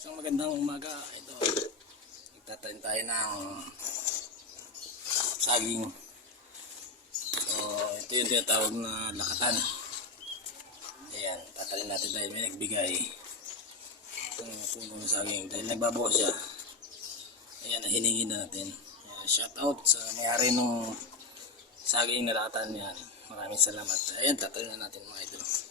Isang magandang umaga. Ito. Nagtatanim tayo ng saging. So, ito yung tinatawag na lakatan. Ayan, tatanim natin dahil may nagbigay. Itong puno ng saging. Dahil nagbabawa siya. Ayan, hiningin na natin. Ayan, shout out sa mayari ng saging na lakatan yan. Maraming salamat. Ayan, tatanim na natin mga idol.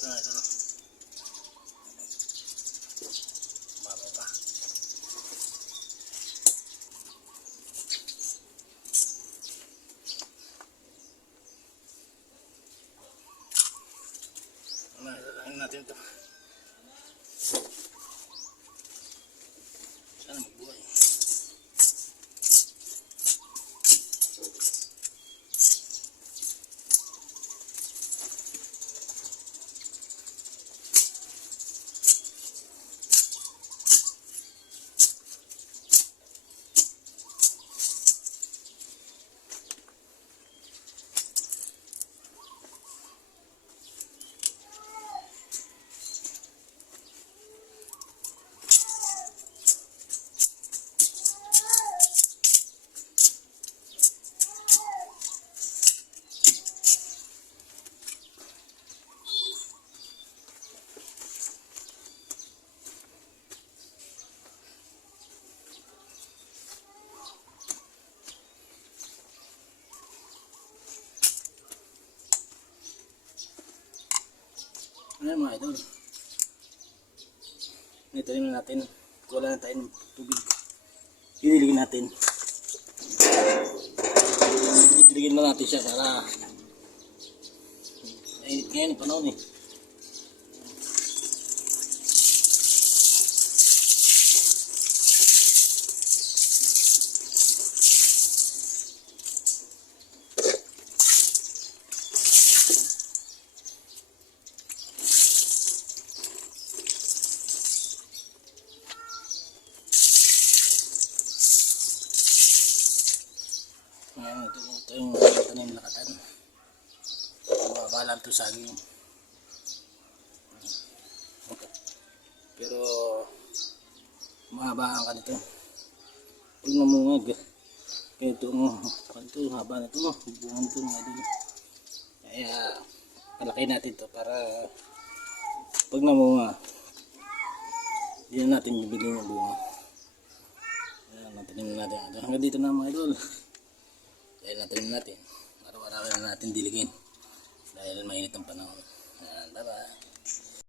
Ayan, ito na, ito. Bago pa. Ano, ilalagay natin ito. Ano mga idol? Ito na natin. Wala na tayo ng tubig. Iniligin natin. Iniligin na natin siya para mainit ngayon panahon eh. Ayan, ito, ito yung ito yung lakatan. Mababa lang ito saging. Pero mahaba ang kanito. Pag namungag, ito mo, kanito yung haba na ito mo, buwan ito mga idol. Kaya palaki natin to para pag namunga, hindi na natin bibili ng bunga. Ayan, natanim na natin. Hanggang dito na mga idol. Dahil natanim natin. Araw-araw na natin diligin. Dahil mainit ang panahon. Ayan, bye-bye.